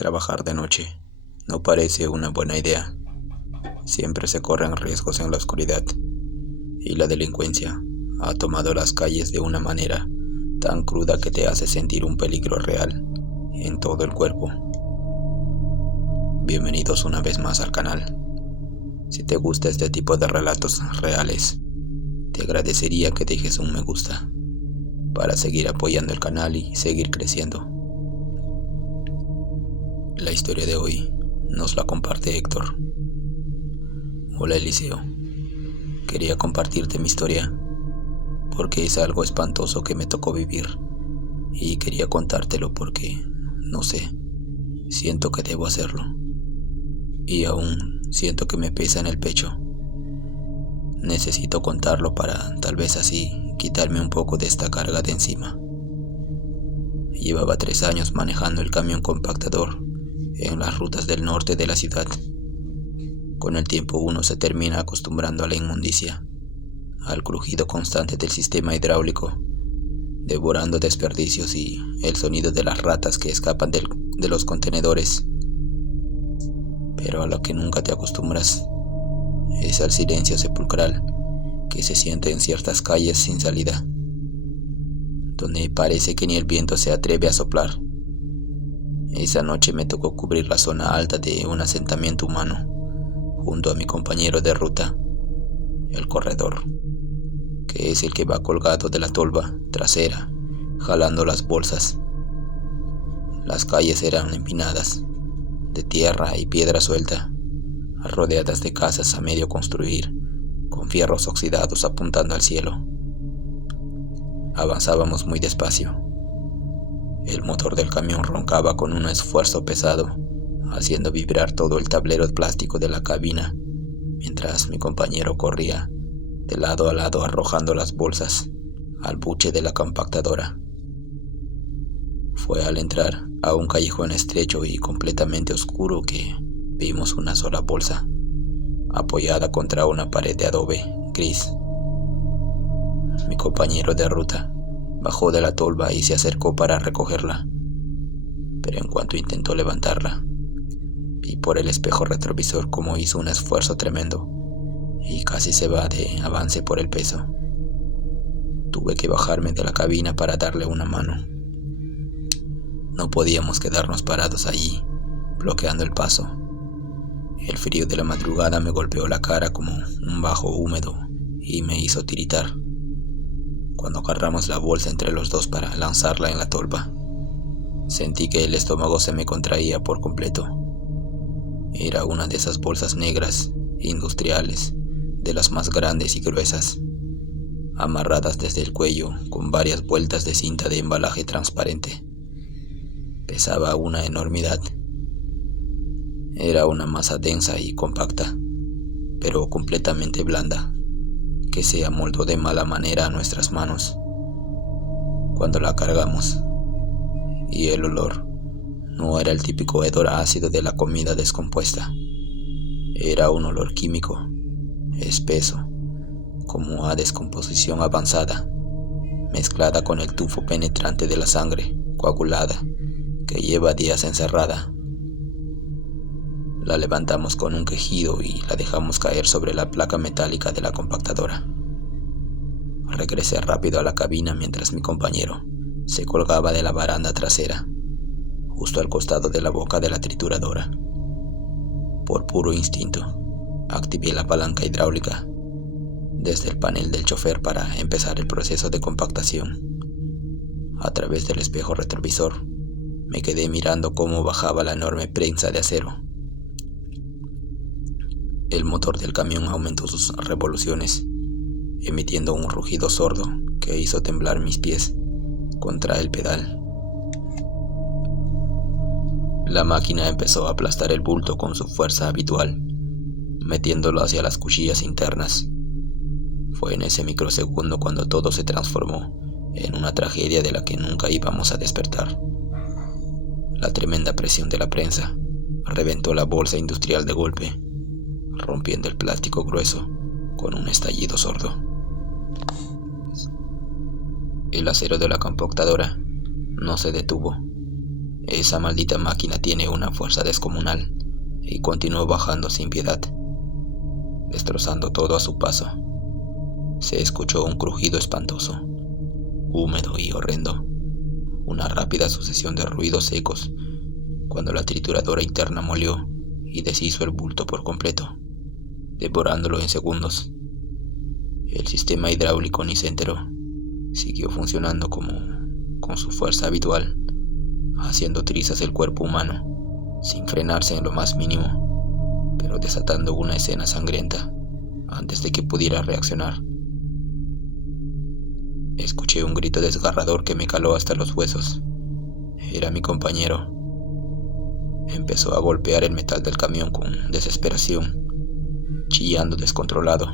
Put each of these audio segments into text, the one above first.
Trabajar de noche no parece una buena idea. Siempre se corren riesgos en la oscuridad y la delincuencia ha tomado las calles de una manera tan cruda que te hace sentir un peligro real en todo el cuerpo. Bienvenidos una vez más al canal. Si te gusta este tipo de relatos reales, te agradecería que dejes un me gusta para seguir apoyando el canal y seguir creciendo. La historia de hoy nos la comparte Héctor. Hola Eliseo, quería compartirte mi historia porque es algo espantoso que me tocó vivir y quería contártelo porque, no sé, siento que debo hacerlo y aún siento que me pesa en el pecho. Necesito contarlo para tal vez así quitarme un poco de esta carga de encima. Llevaba 3 años manejando el camión compactador en las rutas del norte de la ciudad. Con el tiempo uno se termina acostumbrando a la inmundicia, al crujido constante del sistema hidráulico, devorando desperdicios y el sonido de las ratas que escapan de los contenedores. Pero a lo que nunca te acostumbras es al silencio sepulcral que se siente en ciertas calles sin salida, donde parece que ni el viento se atreve a soplar. Esa noche me tocó cubrir la zona alta de un asentamiento humano, junto a mi compañero de ruta, el corredor, que es el que va colgado de la tolva trasera, jalando las bolsas. Las calles eran empinadas, de tierra y piedra suelta, rodeadas de casas a medio construir, con fierros oxidados apuntando al cielo. Avanzábamos muy despacio. El motor del camión roncaba con un esfuerzo pesado, haciendo vibrar todo el tablero de plástico de la cabina, mientras mi compañero corría de lado a lado arrojando las bolsas al buche de la compactadora. Fue al entrar a un callejón estrecho y completamente oscuro que vimos una sola bolsa, apoyada contra una pared de adobe gris. Mi compañero de ruta bajó de la tolva y se acercó para recogerla, pero en cuanto intentó levantarla, vi por el espejo retrovisor cómo hizo un esfuerzo tremendo y casi se va de avance por el peso. Tuve que bajarme de la cabina para darle una mano. No podíamos quedarnos parados allí, bloqueando el paso. El frío de la madrugada me golpeó la cara como un bajo húmedo y me hizo tiritar. Cuando agarramos la bolsa entre los dos para lanzarla en la tolva, sentí que el estómago se me contraía por completo. Era una de esas bolsas negras, industriales, de las más grandes y gruesas, amarradas desde el cuello con varias vueltas de cinta de embalaje transparente. Pesaba una enormidad. Era una masa densa y compacta, pero completamente blanda, que se amoldó de mala manera a nuestras manos cuando la cargamos, y el olor no era el típico hedor ácido de la comida descompuesta. Era un olor químico, espeso, como a descomposición avanzada, mezclada con el tufo penetrante de la sangre coagulada que lleva días encerrada. La levantamos con un quejido y la dejamos caer sobre la placa metálica de la compactadora. Regresé rápido a la cabina mientras mi compañero se colgaba de la baranda trasera, justo al costado de la boca de la trituradora. Por puro instinto, activé la palanca hidráulica desde el panel del chofer para empezar el proceso de compactación. A través del espejo retrovisor, me quedé mirando cómo bajaba la enorme prensa de acero. El motor del camión aumentó sus revoluciones, emitiendo un rugido sordo que hizo temblar mis pies contra el pedal. La máquina empezó a aplastar el bulto con su fuerza habitual, metiéndolo hacia las cuchillas internas. Fue en ese microsegundo cuando todo se transformó en una tragedia de la que nunca íbamos a despertar. La tremenda presión de la prensa reventó la bolsa industrial de golpe, rompiendo el plástico grueso con un estallido sordo. El acero de la compactadora no se detuvo. Esa maldita máquina tiene una fuerza descomunal, y continuó bajando sin piedad, destrozando todo a su paso. Se escuchó un crujido espantoso, húmedo y horrendo, una rápida sucesión de ruidos secos, cuando la trituradora interna molió y deshizo el bulto por completo, devorándolo en segundos. El sistema hidráulico ni se enteró, siguió funcionando con su fuerza habitual, haciendo trizas el cuerpo humano, sin frenarse en lo más mínimo, pero desatando una escena sangrienta antes de que pudiera reaccionar. Escuché un grito desgarrador que me caló hasta los huesos. Era mi compañero. Empezó a golpear el metal del camión con desesperación, chillando descontrolado,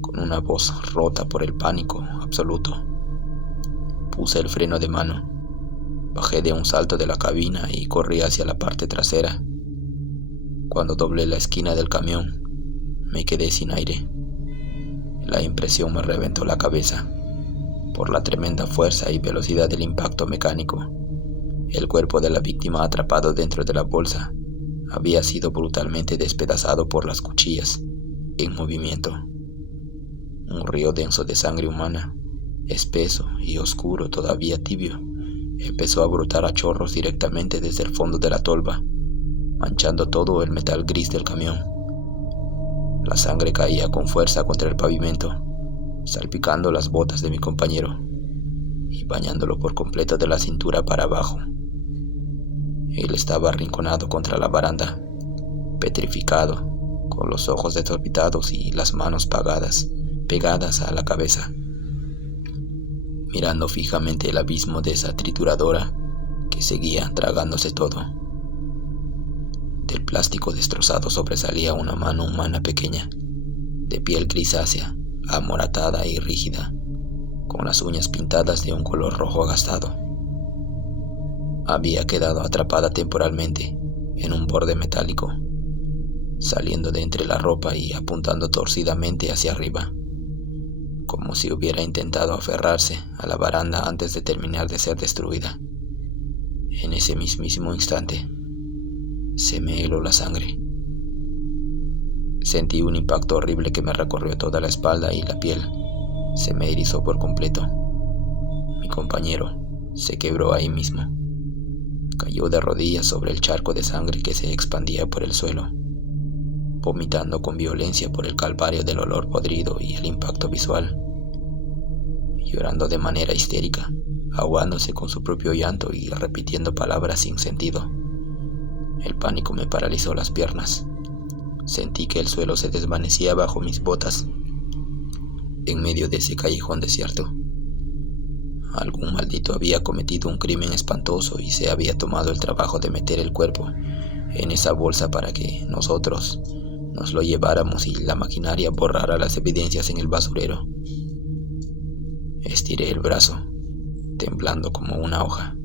con una voz rota por el pánico absoluto. Puse el freno de mano, bajé de un salto de la cabina y corrí hacia la parte trasera. Cuando doblé la esquina del camión, me quedé sin aire. La impresión me reventó la cabeza por la tremenda fuerza y velocidad del impacto mecánico. El cuerpo de la víctima, atrapado dentro de la bolsa, había sido brutalmente despedazado por las cuchillas en movimiento. Un río denso de sangre humana, espeso y oscuro, todavía tibio, empezó a brotar a chorros directamente desde el fondo de la tolva, manchando todo el metal gris del camión. La sangre caía con fuerza contra el pavimento, salpicando las botas de mi compañero y bañándolo por completo de la cintura para abajo. Él estaba arrinconado contra la baranda, petrificado, con los ojos desorbitados y las manos pegadas a la cabeza, mirando fijamente el abismo de esa trituradora que seguía tragándose todo. Del plástico destrozado sobresalía una mano humana pequeña, de piel grisácea, amoratada y rígida, con las uñas pintadas de un color rojo agastado. Había quedado atrapada temporalmente en un borde metálico, saliendo de entre la ropa y apuntando torcidamente hacia arriba, como si hubiera intentado aferrarse a la baranda antes de terminar de ser destruida. En ese mismísimo instante, se me heló la sangre. Sentí un impacto horrible que me recorrió toda la espalda y la piel se me erizó por completo. Mi compañero se quebró ahí mismo. Cayó de rodillas sobre el charco de sangre que se expandía por el suelo, vomitando con violencia por el calvario del olor podrido y el impacto visual, llorando de manera histérica, ahogándose con su propio llanto y repitiendo palabras sin sentido. El pánico me paralizó las piernas. Sentí que el suelo se desvanecía bajo mis botas en medio de ese callejón desierto. Algún maldito había cometido un crimen espantoso y se había tomado el trabajo de meter el cuerpo en esa bolsa para que nosotros nos lo lleváramos y la maquinaria borrara las evidencias en el basurero. Estiré el brazo, temblando como una hoja,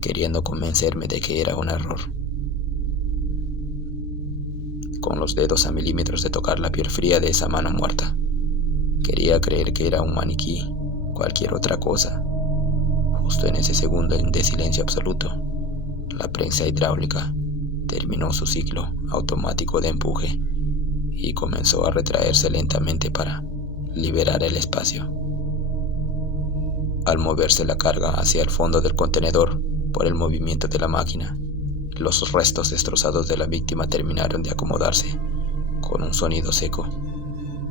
queriendo convencerme de que era un error. Con los dedos a milímetros de tocar la piel fría de esa mano muerta, quería creer que era un maniquí, cualquier otra cosa. Justo en ese segundo de silencio absoluto, la prensa hidráulica terminó su ciclo automático de empuje y comenzó a retraerse lentamente para liberar el espacio. Al moverse la carga hacia el fondo del contenedor por el movimiento de la máquina, los restos destrozados de la víctima terminaron de acomodarse con un sonido seco,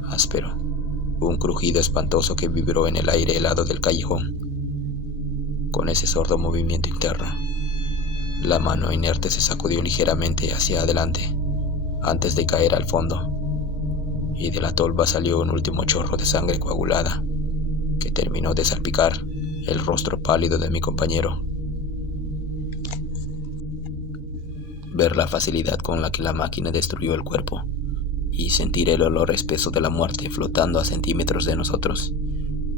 áspero, un crujido espantoso que vibró en el aire helado del callejón. Con ese sordo movimiento interno, la mano inerte se sacudió ligeramente hacia adelante antes de caer al fondo, y de la tolva salió un último chorro de sangre coagulada que terminó de salpicar el rostro pálido de mi compañero. Ver la facilidad con la que la máquina destruyó el cuerpo y sentir el olor espeso de la muerte flotando a centímetros de nosotros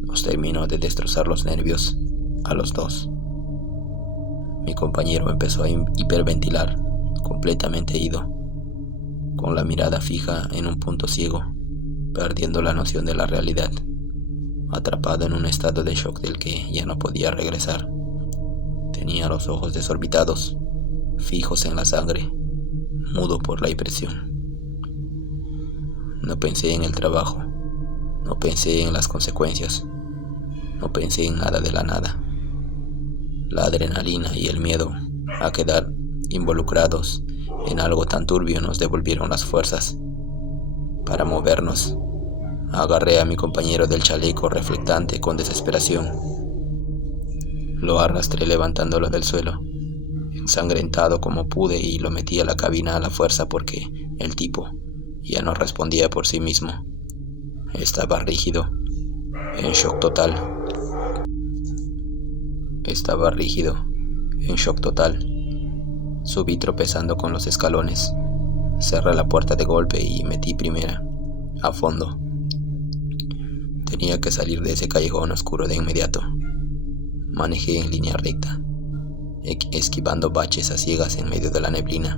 nos terminó de destrozar los nervios a los dos. Mi compañero empezó a hiperventilar, completamente ido, con la mirada fija en un punto ciego, perdiendo la noción de la realidad, atrapado en un estado de shock del que ya no podía regresar. Tenía los ojos desorbitados, fijos en la sangre, mudo por la impresión. No pensé en el trabajo, no pensé en las consecuencias, no pensé en nada de la nada. La adrenalina y el miedo a quedar involucrados en algo tan turbio nos devolvieron las fuerzas para movernos. Agarré a mi compañero del chaleco reflectante con desesperación. Lo arrastré levantándolo del suelo, ensangrentado como pude, y lo metí a la cabina a la fuerza porque el tipo ya no respondía por sí mismo. Estaba rígido, en shock total. Estaba rígido, en shock total. Subí tropezando con los escalones. Cerré la puerta de golpe y metí primera, a fondo. Tenía que salir de ese callejón oscuro de inmediato. Manejé en línea recta, esquivando baches a ciegas en medio de la neblina,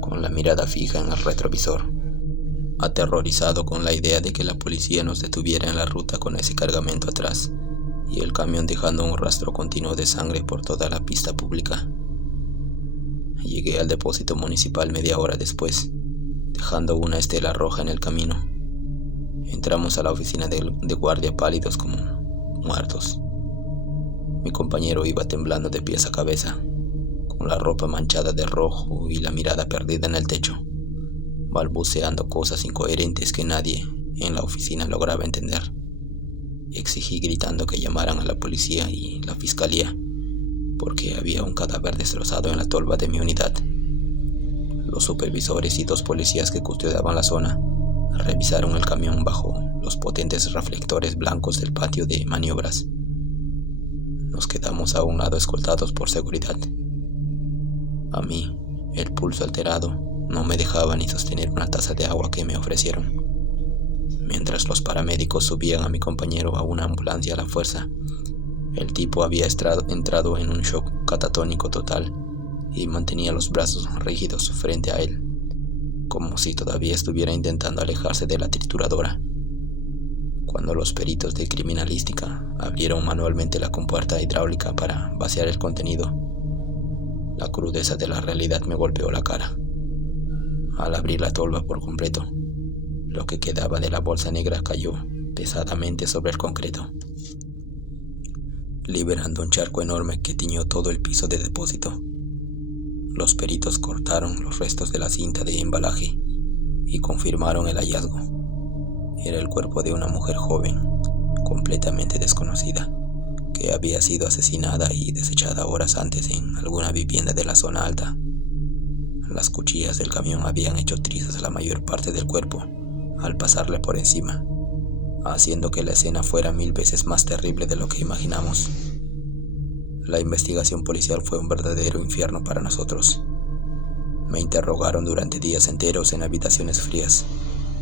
con la mirada fija en el retrovisor, aterrorizado con la idea de que la policía nos detuviera en la ruta con ese cargamento atrás y el camión dejando un rastro continuo de sangre por toda la pista pública. Llegué al depósito municipal media hora después, dejando una estela roja en el camino. Entramos a la oficina de guardia, pálidos como muertos. Mi compañero iba temblando de pies a cabeza, con la ropa manchada de rojo y la mirada perdida en el techo, balbuceando cosas incoherentes que nadie en la oficina lograba entender. Exigí gritando que llamaran a la policía y la fiscalía, porque había un cadáver destrozado en la tolva de mi unidad. Los supervisores y 2 policías que custodiaban la zona revisaron el camión bajo los potentes reflectores blancos del patio de maniobras. Nos quedamos a un lado escoltados por seguridad. A mí, el pulso alterado no me dejaba ni sostener una taza de agua que me ofrecieron. Mientras los paramédicos subían a mi compañero a una ambulancia a la fuerza, el tipo había entrado en un shock catatónico total y mantenía los brazos rígidos frente a él, como si todavía estuviera intentando alejarse de la trituradora. Cuando los peritos de criminalística abrieron manualmente la compuerta hidráulica para vaciar el contenido, la crudeza de la realidad me golpeó la cara. Al abrir la tolva por completo, lo que quedaba de la bolsa negra cayó pesadamente sobre el concreto, liberando un charco enorme que tiñó todo el piso de depósito. Los peritos cortaron los restos de la cinta de embalaje y confirmaron el hallazgo. Era el cuerpo de una mujer joven, completamente desconocida, que había sido asesinada y desechada horas antes en alguna vivienda de la zona alta. Las cuchillas del camión habían hecho trizas la mayor parte del cuerpo al pasarle por encima, haciendo que la escena fuera 1000 veces más terrible de lo que imaginamos. La investigación policial fue un verdadero infierno para nosotros. Me interrogaron durante días enteros en habitaciones frías,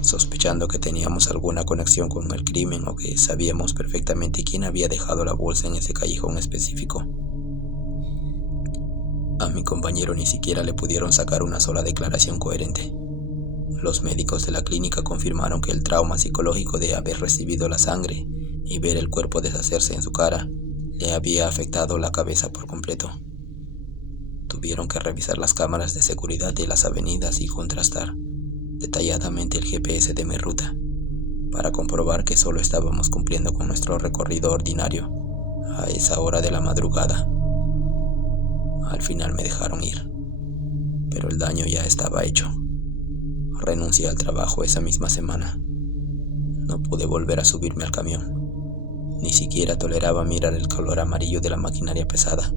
sospechando que teníamos alguna conexión con el crimen o que sabíamos perfectamente quién había dejado la bolsa en ese callejón específico. A mi compañero ni siquiera le pudieron sacar una sola declaración coherente. Los médicos de la clínica confirmaron que el trauma psicológico de haber recibido la sangre y ver el cuerpo deshacerse en su cara le había afectado la cabeza por completo. Tuvieron que revisar las cámaras de seguridad de las avenidas y contrastar detalladamente el GPS de mi ruta para comprobar que solo estábamos cumpliendo con nuestro recorrido ordinario a esa hora de la madrugada. Al final me dejaron ir, pero el daño ya estaba hecho. Renuncié al trabajo esa misma semana. No pude volver a subirme al camión. Ni siquiera toleraba mirar el color amarillo de la maquinaria pesada.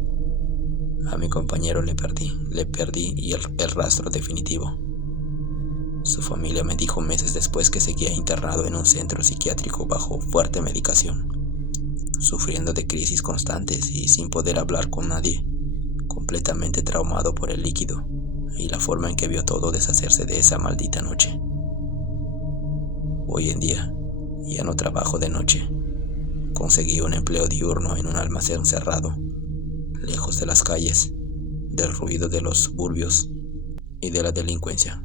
A mi compañero le perdí y el rastro definitivo. Su familia me dijo meses después que seguía internado en un centro psiquiátrico bajo fuerte medicación, sufriendo de crisis constantes y sin poder hablar con nadie, completamente traumado por el líquido y la forma en que vio todo deshacerse de esa maldita noche. Hoy en día ya no trabajo de noche. Conseguí un empleo diurno en un almacén cerrado, lejos de las calles, del ruido de los suburbios y de la delincuencia.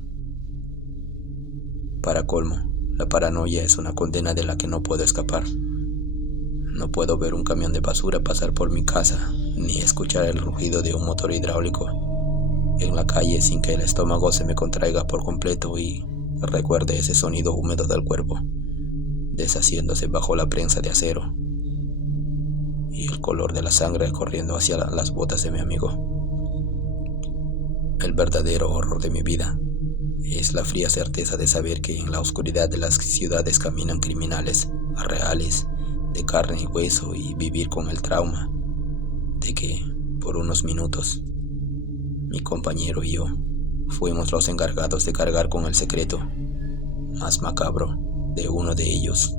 Para colmo, la paranoia es una condena de la que no puedo escapar. No puedo ver un camión de basura pasar por mi casa, ni escuchar el rugido de un motor hidráulico en la calle sin que el estómago se me contraiga por completo y recuerde ese sonido húmedo del cuerpo deshaciéndose bajo la prensa de acero y el color de la sangre corriendo hacia las botas de mi amigo. El verdadero horror de mi vida es la fría certeza de saber que en la oscuridad de las ciudades caminan criminales reales, de carne y hueso, y vivir con el trauma de que, por unos minutos, mi compañero y yo fuimos los encargados de cargar con el secreto más macabro de uno de ellos.